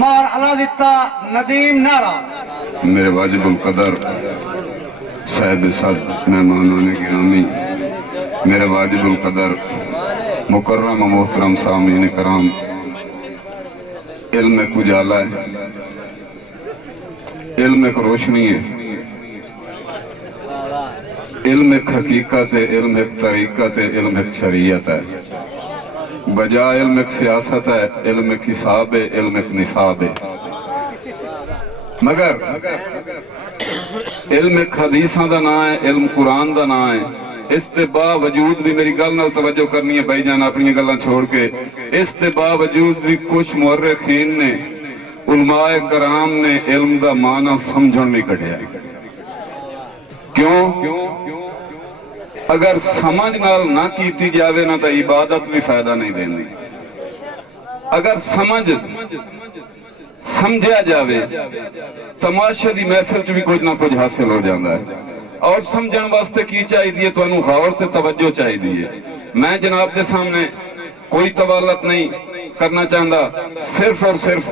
مار علا دیتا ندیم نارا میرے واجب القدر صاحب صد مہمانان گرامی، میرے واجب القدر مکرم و محترم سامعین کرام، علم ایک اجالا ہے، علم ایک روشنی ہے، علم ایک حقیقت ہے، علم ایک طریقت ہے، علم ایک شریعت ہے، بجا علم ایک سیاست ہے، علم ایک حساب ہے، علم ایک نصاب ہے، مگر علم ایک حدیثاں دا نا ہے، علم قرآن دا نا ہے، اس دے باوجود بھی میری گل نال توجہ کرنی ہے بھائی جان اپنی گلاں چھوڑ کے، اس دے باوجود بھی کچھ مورخین نے علماء کرام نے علم دا معنی سمجھن بھی کٹیا۔ کیوں؟ اگر سمجھ نال نہ کیتی جاوے نہ تا عبادت بھی فائدہ نہیں دیندی، اگر سمجھا جاوے تماشے دی محفل چ بھی کچھ نہ کچھ حاصل ہو جاندہ ہے، اور سمجھن واسطے کی چاہی دیئے تو انہوں غور تے توجہ چاہی دیئے۔ میں جناب دے سامنے کوئی توالت نہیں کرنا چاہندہ، صرف اور صرف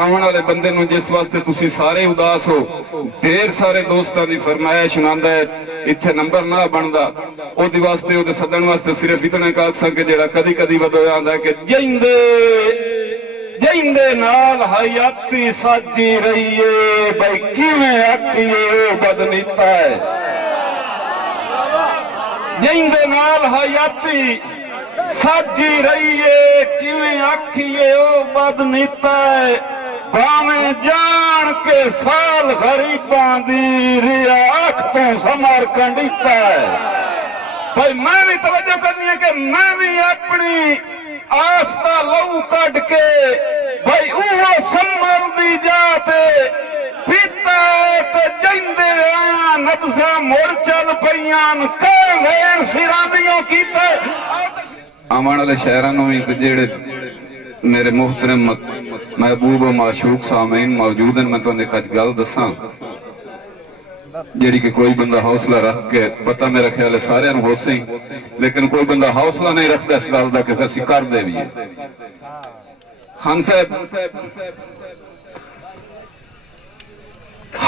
آمن والے بندے نو جس واسطے تسی سارے اداس ہو، دیر سارے دوستان دی فرمائش ناندہ ہے اتھے نمبر نہ بندہ، او دی واسطے او دے صدن واسطے صرف اتنے کاک سن کے جیڑا کدی کدی ودو آندہ ہے کہ جیندے نال حیاتی ساجی رہیے بھائی کیویں آکھیے بدنیتا ہے، جیندے نال حیاتی ساجی رہیے کیویں آکھیے او بدنیتا ہے، باویں جان کے سال غریباں دی ریا آنکھ تو سمار کنڈیتا ہے۔ بھائی میں بھی توجہ کرنی ہے کہ میں بھی اپنی آستہ لو کٹ کے بھائی اوہ سمر دی جاتے پیتا تے جیندے آیاں نبزہ مڑ چل پیان کہیں وین سرادیوں کیتے۔ آمان علیہ شہرانوں میں جیڑے میرے محترم محبوب و معشوق سامعین موجود ہیں، میں تو انہیں کچھ گل دساں جیڑی کہ کوئی بندہ حوصلہ رکھ کے پتہ میرا خیال ہے سارے ہم ہو سیں، لیکن کوئی بندہ حوصلہ نہیں رکھتا اس گل دا کہ کسی کر دے بھی ہے۔ خان صاحب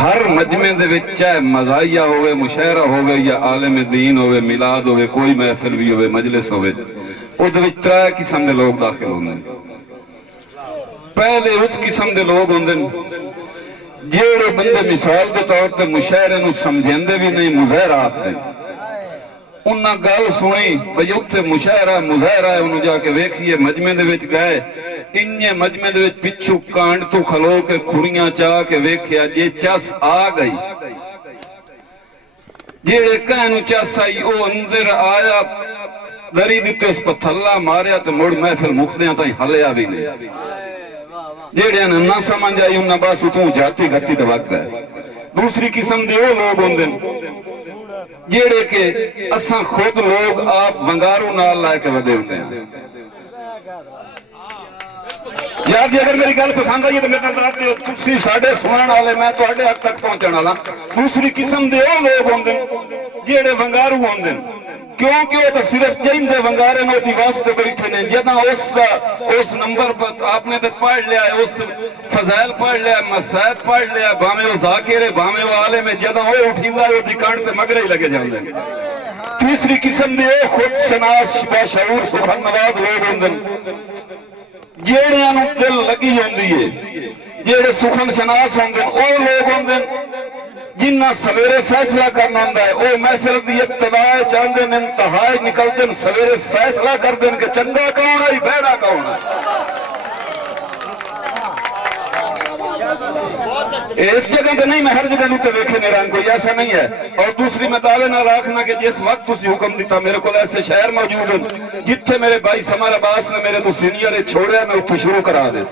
ہر مجمع دے وچ چاہے مزاحیہ ہوئے، مشاعرہ ہوئے یا عالم دین ہوئے، میلاد ہوئے، کوئی محفل بھی ہوئے، مجلس ہوئے، او دے وچ ترے قسم دے لوگ داخل ہوندے ہیں۔ پہلے اس قسم دے لوگ ہوندے ہیں جیڑے بندے مثال کے طور تے مشاعرے نو سمجھیندے بھی نہیں، مظاہرہ آکھدے انہاں گل سنی بھئی اتھے مشاعرہ مظاہرہ ہے، انہوں جا کے ویکھیے مجمع دے وچ گئے، انہیں مجمع دے وچ پچھو کانڈ تو کھلو کے کھوریاں چاہ کے ویکھیا یہ چس آ گئی، جیڑے کہنو چس آئی او اندر آیا دری دیتے اس پر تھلا ماریا تے مڑ محفل مخدیاں تائیں حلیا بھی نہیں، جیڑے انہیں نہ سمجھ آئی انہیں بس اتوں جاتی گھتی تو وقت ہے۔ دوسری قسم دے وہ لوگ ہوندے جیڑے کہ اساں خود لوگ آپ ونگاروں نال لائے کے ودے ہوتے ہیں۔ یار جی اگر میری گل پسند آئی تو میرے نظر دیو تسی ساڑھے سنان والے میں تو اڈے حد تک پہنچن والا۔ دوسری قسم دے وہ لوگ ہوندے جیڑے ونگاروں ہوندے کیونکہ وہ تو صرف جیندے ونگارے میں دی واسطے بیٹھے نے، جدہ اس نمبر پر آپ نے تو پڑھ لیا ہے، اس فضائل پڑھ لیا ہے، مسائب پڑھ لیا ہے، بھامے وہ ذاکر ہے، بھامے وہ عالم ہے، جدہ وہ اٹھیندہ ہے وہ دکانڈ تے مگرے ہی لگے جاندے ہیں۔ تیسری قسم دے خود شناس باشعور سخن نواز لوگ ہوندے جیڑے انہوں دل لگی ہوندی ہے، جیڑے سخن شناس ہوندے او لوگ ہوندے جنہ سویرے فیصلہ کرنا ہوندہ ہے، او محفل دی ابتدائے چاندے انتہائی نکل دن سویرے فیصلہ کر دن کہ چنگا کون ہے بیڑا کون ہے۔ اس جگہ تے نہیں میں ہر جگہ نوتے ویکھے نیران کوئی ایسا نہیں ہے، اور دوسری میں دعوے نہ رکھنا کہ جس وقت تسی حکم دیتا میرے کو ایسے شہر موجود ہیں جتھے میرے بھائی سمار عباس نے میرے تو سینئر چھوڑے میں اتھو شروع کرا دے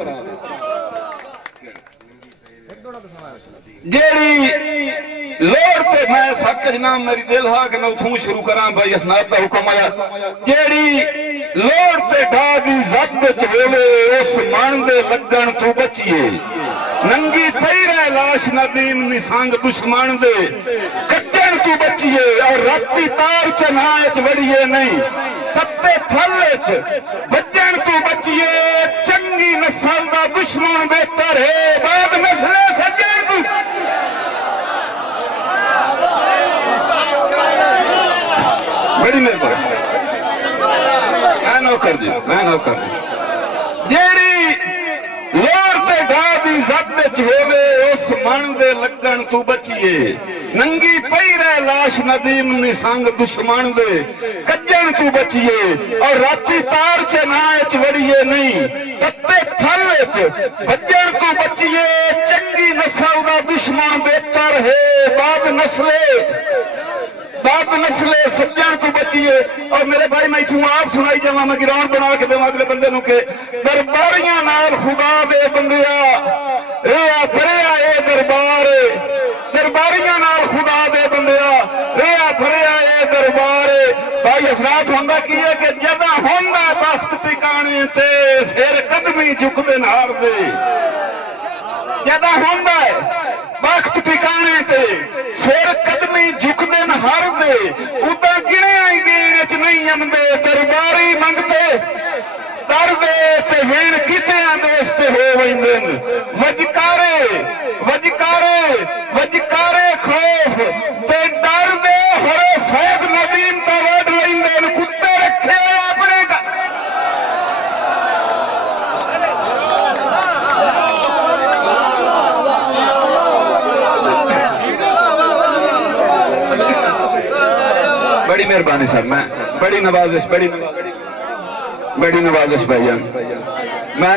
جیڑی لوڑ تے میں سکھ جنام میری دل ہاں کہ میں اتھوں شروع کراں بھائی اسناد دا حکم آیا، جیڑی لوڑ تے ڈاگی زبت چولے اس ماندے لگن تو بچیے، ننگی پئی رہے لاش ندیم نسانگ دشمن دے کٹن تو بچیے، اور ربتی تار چنائچ وڑیے نہیں، پتے تھلچ بچن تو بچیے، چنگ چنگی نسل دا دشمن بہتر ہے بعد نسل سجن کو بڑی مہربانی میں نوکر جی جیڑی لوڑ تے ڈا دی زد وچ ہووے اس من دے لگن تو بچیے ننگی پئی رہ لاش ندیم نسنگ دشمن دے کجن تو بچیے اور راتی تار چنائچ وڑیے نہیں کتے تھل وچ بجن تو بچیے چنگی نسل دا دشمن بہتر ہے بعد نسل سجن تو بچیے اور میرے بھائی میں اتوں آپ سنائی جاواں میں گراؤنڈ بنا کے دے اگلے بندے نو کہ درباریاں نال خدا دے بندیا ریا بھریا اے درباریاں نال خدا دے بندیا ریا بھریا اے دربار بھائی حضرات ہوندا کی ہے کہ جدا ہوندا بخت ٹکانے تے سر قدمی جھکدے ہار دے جدا ہوندا ہے بخت ٹکانے تے سر قدمی جھکدے ہر دے ادا گنے آئی گیڑ چ نہیں آمدے درباری منگتے در دے تے وین کیتے آندے ہو ویندن وجکارے خوف تے ڈر دے ہرے سید ندیم تا وڈ لیندن کتے رکھے اپنے بڑی مہربانی صاحب میں بڑی نوازش بھائی میں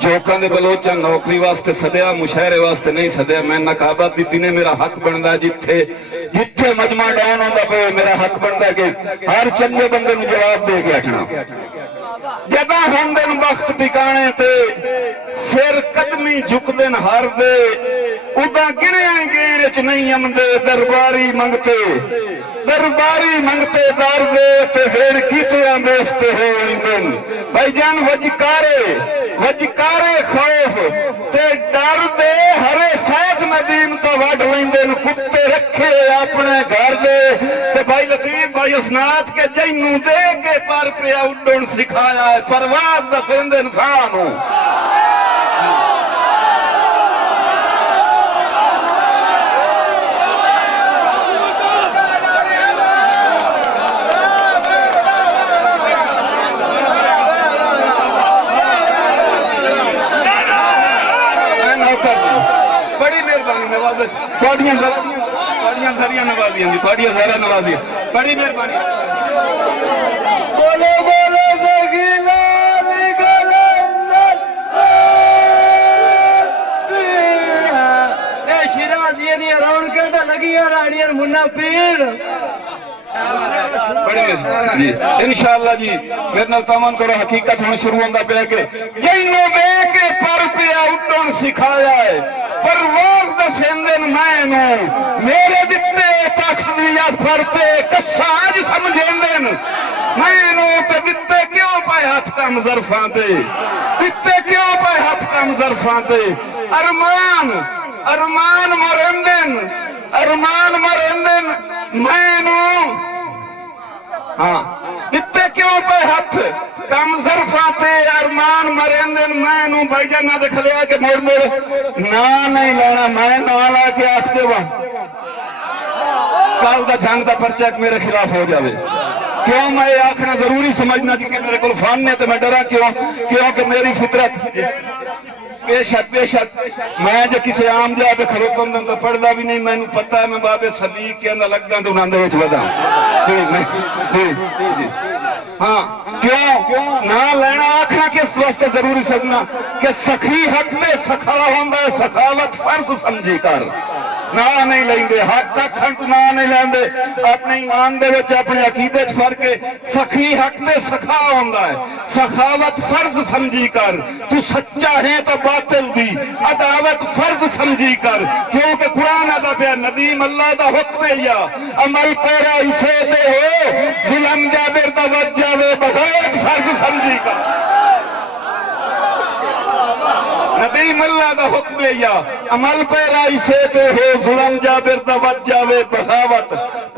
جوکاں دے بلوچاں نوکری واسطے سدیا مشاعرے واسطے نہیں سدیا میں نقابت دیتی نے میرا حق بندا جتھے مجمع ڈاؤن ہوندا پے میرا حق بندا کہ ہر چنگے بندے نوں جواب دے کے ہٹنا جدا ہوندے وقت ٹکانے تے سر قدمی جھکدے ہر دے ادا گنے گیڑ چ نہیں آمدے درباری منگتے در دے تے ہیڑ کیتے آندے ہو ویندن بھائی جان وجکارے خوف تے ڈر دے ہرے سید ندیم تو وڈ لیندن کتے رکھے اپنے گھر دے تے بھائی لطیف بھائی اسناد کے جنوں دے کے پر پیا اڈن سکھایا ہے پرواز دسند انسان ہوں بڑی مہربانی نوازش تھوڑیاں ساریاں نوازیاں جی تھوڑیاں سارا نوازیاں بڑی مہربانی بولو سگیلا اے شیرازیہ دی رونقاں تے لگیاں راڑیاں منا پیر بڑی مہربانی جی انشاءاللہ جی میرے نال تامن کرو حقیقت ہون شروع ہوندا پیا کہ جنوں دے کے پر پیا اڈن سکھایا ہے پرواز دسندن میں میرے دتے تخت دیا پھرتے کساج سمجھندن میں تے دتے کیوں پائے ہاتھ کم ظرفاں تے دتے کیوں پائے ہاتھ کم ظرفاں تے ارمان مرندن میں ہاں دتے کیوں پائے ہاتھ کم ظرفاں تے ارمان مرندن میں بھائی جان نہ دکھ لیا کہ موڑ نہ نہیں لینا میں نہ لا کے آخ دے وا کل دا جنگ دا پرچہ میرے خلاف ہو جاوے کیوں میں یہ آخنا ضروری سمجھنا کہ میرے کو فن نے تو میں ڈرا کیوں کہ میری فطرت بے شک میں جو کسی عام جا پہ کھڑوتم دن تو پڑھدا بھی نہیں میں پتہ ہے میں بابے صدیق کے اندر لگ دیں تو انہاں دے وچ ودا ہاں کیوں نہ لینا آخنا کس واسطے ضروری سمجھنا کہ سخی حق تے سخا ہوندا ہے سخاوت فرض سمجھی کر نہ نہیں لیندے حق کھنٹ نہ نہیں لیندے اپنے ایمان دے وچ اپنے عقیدے وچ فرق ہے سخی حق تے سخا ہوندا ہے سخاوت فرض سمجھی کر تو سچا ہے تو باطل دی عداوت فرض سمجھی کر کیونکہ قرآن ادا پیا ندیم اللہ دا حکم ہے یا عمل پیرا اسے دے ہو ظلم جابر دا وجہ وے بغیرت فرض سمجھی کر ندیم اللہ دا حکم ہے یا عمل پیرائی سے تے ہو ظلم جابر دا وجہ وے بغاوت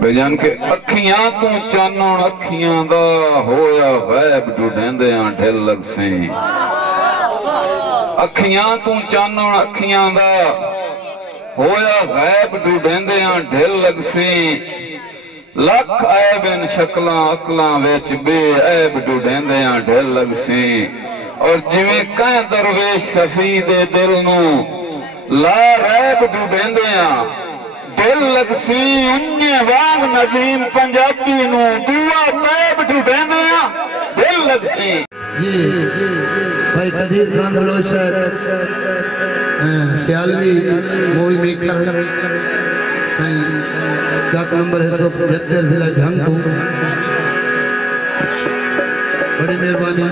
بجان کے اکھیاں تو چانن اکھیاں دا ہویا غیب ڈوڈیندیاں ڈھل لگ سیں اکھیاں تو چانن اکھیاں دا ہویا غیب ڈوڈیندیاں ڈھل لگ سیں لکھ عیب ان شکلاں اکلاں ویچ بے عیب ڈوڈیندیاں ڈھل لگ سیں اور جویں کہیں درویش صفی دے دل نو لا ریب ڈوڈیندیاں دل لگ سی انجے واگ ندیم پنجابی نو دعا پیب ڈوڈیندیاں دل لگ سی یہ بھائی قدیر خان بلوچ سیالوی مووی میکر چاک نمبر 175 ضلع جھنگ تو بڑی مہربانی